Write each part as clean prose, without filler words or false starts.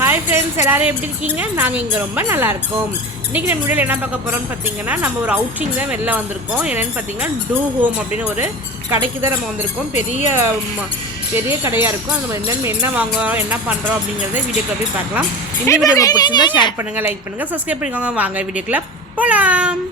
Hi friends, எல்லோரும் எப்படி இருக்கீங்க? நாங்கள் இங்கே ரொம்ப நல்லாயிருக்கோம். இன்றைக்கி நம்ம வீடியோவில் என்ன பார்க்க போகிறோம்னு பார்த்தீங்கன்னா, நம்ம ஒரு அவுட்டிங் தான் வெளில வந்திருக்கோம். என்னென்னு பார்த்தீங்கன்னா, டூ ஹோம் அப்படின்னு ஒரு கடைக்கு தான் நம்ம வந்திருக்கோம். பெரிய கடையாக இருக்கும். அது நம்ம என்ன வாங்குறோம், என்ன பண்ணுறோம் அப்படிங்கிறத வீடியோக்குள்ள போய் பார்க்கலாம். இந்த வீடியோ பிடிச்சிருந்தா ஷேர் பண்ணுங்கள், லைக் பண்ணுங்கள், சப்ஸ்கிரைப் பண்ணிக்கோங்க. வாங்க வீடியோக்குள்ள போகலாம்.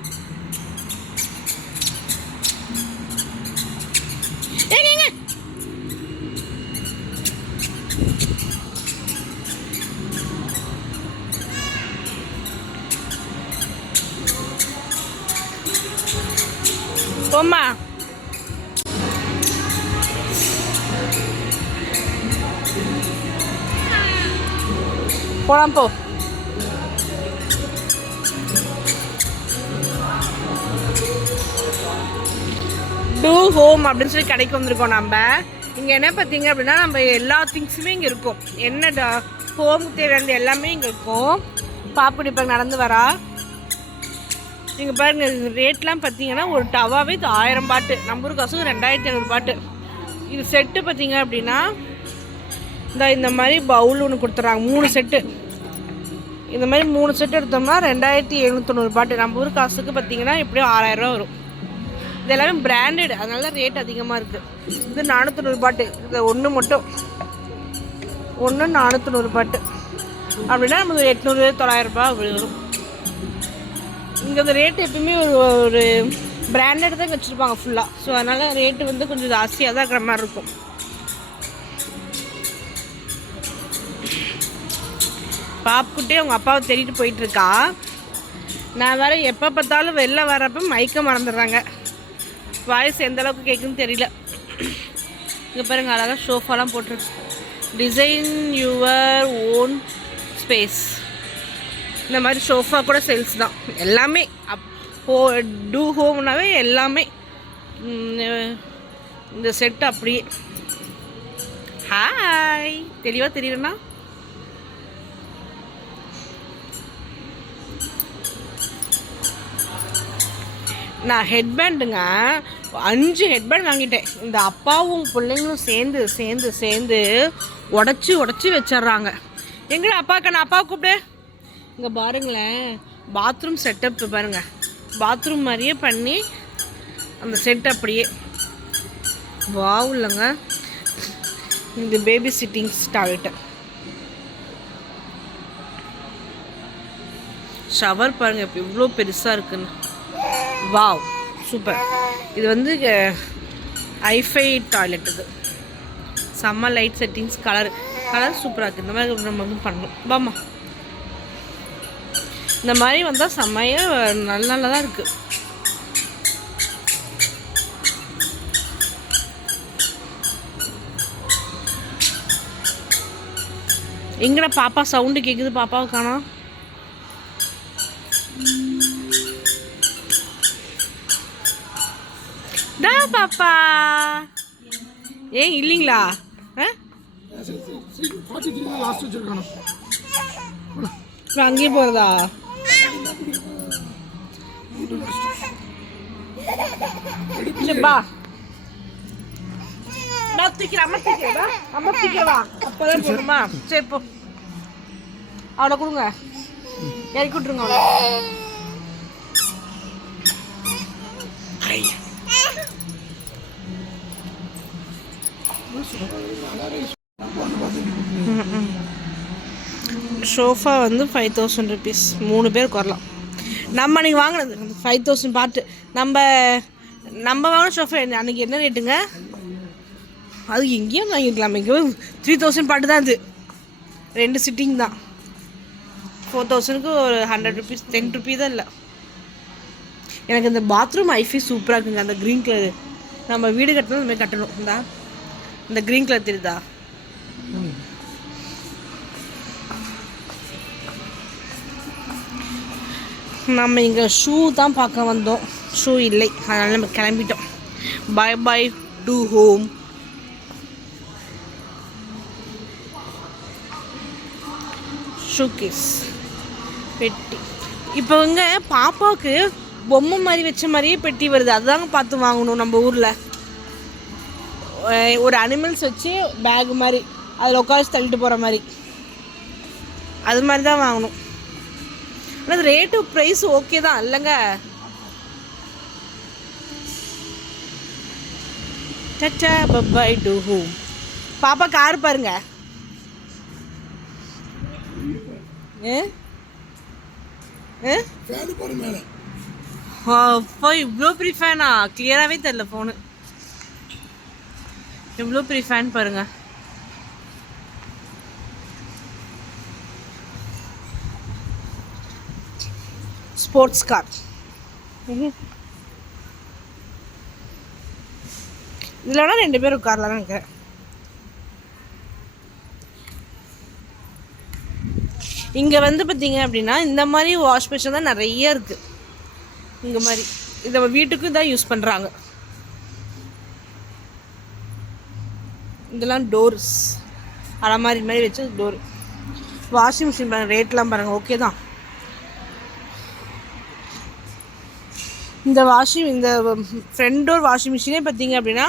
போம்மா, போலாம் போ. டூ ஹோம் அப்படின்னு சொல்லி கடைக்கு வந்திருக்கோம். நம்ம இங்கே என்ன பார்த்தீங்க அப்படின்னா, நம்ம எல்லா திங்ஸுமே இங்கே இருக்கும். என்ன ஹோமுக்கு தேவையானது எல்லாமே இங்கே இருக்கும். பாப்புடி இப்போ நடந்து வரா. நீங்கள் பாருங்கள், ரேட்லாம் பார்த்தீங்கன்னா ஒரு டவாவே 1000 பாட்டு, நம்ம காசும் 2500 பாட்டு. இது செட்டு பார்த்தீங்க அப்படின்னா இந்த மாதிரி பவுல் ஒன்று கொடுத்துட்றாங்க. 3 செட்டு. இந்த மாதிரி 3 செட்டு எடுத்தோம்னா 2790 பாட்டு. நம்ம ஊர் காசுக்கு பார்த்தீங்கன்னா எப்படியும் 6000 ரூபா வரும். இது எல்லாமே பிராண்டட், அதனால ரேட் அதிகமாக இருக்குது. இது 490 பாட்டு. இது ஒன்று மட்டும் 490 பாட்டு அப்படின்னா நமக்கு 800 900 ரூபா வரும். இங்கே அந்த ரேட்டு எப்பவுமே ஒரு பிராண்டட் தான் வச்சுருப்பாங்க ஃபுல்லாக. ஸோ அதனால் ரேட்டு வந்து கொஞ்சம் ஜாஸ்தியாக தான் இருக்கிற மாதிரி இருக்கும். பாப்புக்கிட்டே அவங்க அப்பாவை தேடிட்டு போயிட்டுருக்கா. நான் வேறு எப்போ பார்த்தாலும் வெளில வரப்போ மயக்க மறந்துடுறாங்க. வாய்ஸ் எந்த அளவுக்கு கேட்குன்னு தெரியல. இங்கே பாருங்கள், அழகாக ஷோஃபாலாம் போட்டிருக்கு. Design your own space. இந்த மாதிரி ஷோஃபா கூட சேல்ஸ் தான். எல்லாமே டூ ஹோம்னாவே எல்லாமே இந்த செட்டு அப்படியே. ஹாய், தெளிவாக தெரியுதுண்ணா. நான் ஹெட்பேண்டுங்க 5 ஹெட்பேண்ட் வாங்கிட்டேன். இந்த அப்பாவும் பிள்ளைங்களும் சேர்ந்து உடச்சி வச்சிட்றாங்க. எங்கடா அப்பாவுக்கு, நான் அப்பாவை கூப்பிடு. இங்கே பாருங்களேன், பாத்ரூம் செட்டப் பாருங்கள். பாத்ரூம் மாதிரியே பண்ணி அந்த செட் அப்படியே வாவ் இல்லைங்க. இந்த பேபி சிட்டிங்ஸ் டாய்லெட்டு, ஷவர் பாருங்கள் இப்போ இவ்வளோ பெருசாக இருக்குன்னு. Wow, super. இது வந்து ஐஃபை டாய்லெட். இது செம்ம லைட் செட்டிங்ஸ், கலர் சூப்பராக இருக்குது. இந்த மாதிரி நம்ம வந்து பண்ணணும். பாமா, இந்த மாதிரி வந்தால் செம்மையாக நல்லா தான் இருக்குது. எங்கடா பாப்பா சவுண்டு கேட்குது? பாப்பாவை காணோம். டா பாப்பா, ஏன் இல்லைங்களா? அங்கேயே போகிறதா? பா, அமர்த்திக்கிறவா அப்போதான் போடுமா? சரி போ, அவனை கொடுங்க, இறக்கி விட்டுருங்க அவனை. ஷோஃபா வந்து 5000 ருபீஸ். 3 பேர் வரலாம். நம்ம அன்றைக்கி வாங்கினது 5000 பாட்டு. நம்ம வாங்கின ஷோஃபா அன்றைக்கி என்ன ரேட்டுங்க? அது எங்கேயும் வாங்கிக்கலாம். இங்கே 3000 பாட்டு தான். அது 2 சிட்டிங் தான். 4000க்கு ஒரு 100 ருபீஸ், 10 ருபீஸ் தான் இல்லை. எனக்கு இந்த பாத்ரூம் ஐஃபி சூப்பராக இருக்குங்க. அந்த க்ரீன் கலர் நம்ம வீடு கட்டணும், இந்த மாதிரி கட்டணும். இந்த க்ரீன் கலர் தெரியுதா? நம்ம இங்கே ஷூ தான் பார்க்க வந்தோம். ஷூ இல்லை, அதனால் நம்ம கிளம்பிட்டோம். By do home. ஷூகேஸ் பெட்டி. இப்போ இங்கே பாப்பாவுக்கு பொம்மை மாதிரி வச்ச மாதிரியே பெட்டி வருது. அதுதாங்க பார்த்து வாங்கணும். நம்ம ஊரில் ஒரு அனிமல்ஸ் வச்சு பேக் மாதிரி அதில் உட்காந்து தள்ளிட்டு போகிற மாதிரி அது மாதிரி தான் வாங்கணும். ஆனால் அது ரேட்டு ப்ரைஸ் ஓகே தான் இல்லைங்க. Ta-ta bye bye to home. பாப்பா கார் பாருங்க. இவ்வளோ பெரிய ஃபேனா? கிளியராகவே தெரியல ஃபோனு. எவ்வளோ பெரிய ஃபேன் பாருங்க. Sports car. இதில் வேணால் 2 பேர் உட்காரலாம் எனக்கு. இங்கே வந்து பார்த்தீங்க அப்படின்னா இந்த மாதிரி வாஷ் மிஷின் தான் நிறைய இருக்குது. இங்கே மாதிரி இதை வீட்டுக்கும் தான் யூஸ் பண்ணுறாங்க. இதெல்லாம் டோர்ஸ் அலமாரி மாதிரி வச்சு டோர். வாஷிங் மிஷின் பாருங்கள், ரேட்லாம் பாருங்கள், ஓகே தான். இந்த ஃப்ரண்ட் டோர் வாஷிங் மிஷினே பார்த்தீங்க அப்படின்னா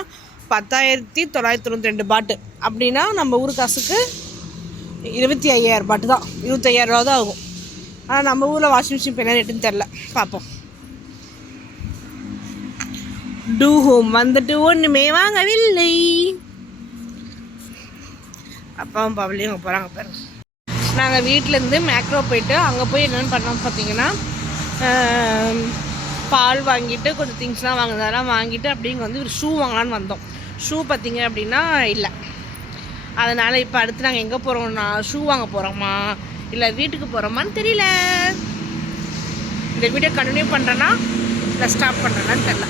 10,992 பாட்டு. அப்படின்னா நம்ம ஊர் காசுக்கு 25,000 பாட்டு தான், 25,000 ரூபா தான் ஆகும். ஆனால் நம்ம ஊரில் வாஷிங் மிஷின் இப்போ என்ன ரேட்டுன்னு தெரில, பார்ப்போம். டூ ஹோம் வந்துட்டு ஒன்றுமே வாங்கவில்லை. அப்பாவும் பாவலையும் அங்கே போகிறாங்க பாருங்க. நாங்கள் வீட்டிலேருந்து மேக்ரோ போயிட்டு அங்கே போய் என்னென்னு பண்ணோம் பார்த்தீங்கன்னா, பால் வாங்கிட்டு கொஞ்சம் திங்ஸ்லாம் வாங்கினதெல்லாம் வாங்கிட்டு அப்படிங்க வந்து ஒரு ஷூ வாங்கலான்னு வந்தோம். ஷூ பார்த்தீங்க அப்படின்னா இல்லை. அதனால் இப்போ அடுத்து நாங்கள் எங்கே போகிறோம்னா ஷூ வாங்க போகிறோமா இல்லை வீட்டுக்கு போகிறோமான்னு தெரியல. இந்த வீடியோ கண்டினியூ பண்ணுறேன்னா இல்லை ஸ்டாப் பண்ணுறேன்னான்னு தெரில.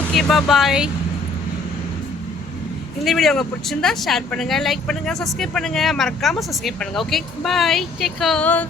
Okay bye. இந்த வீடியோ உங்களுக்கு பிடிச்சிருந்தா ஷேர் பண்ணுங்கள், லைக் பண்ணுங்கள், சப்ஸ்கிரைப் பண்ணுங்கள். மறக்காமல் சப்ஸ்கிரைப் பண்ணுங்கள். Okay bye, take care.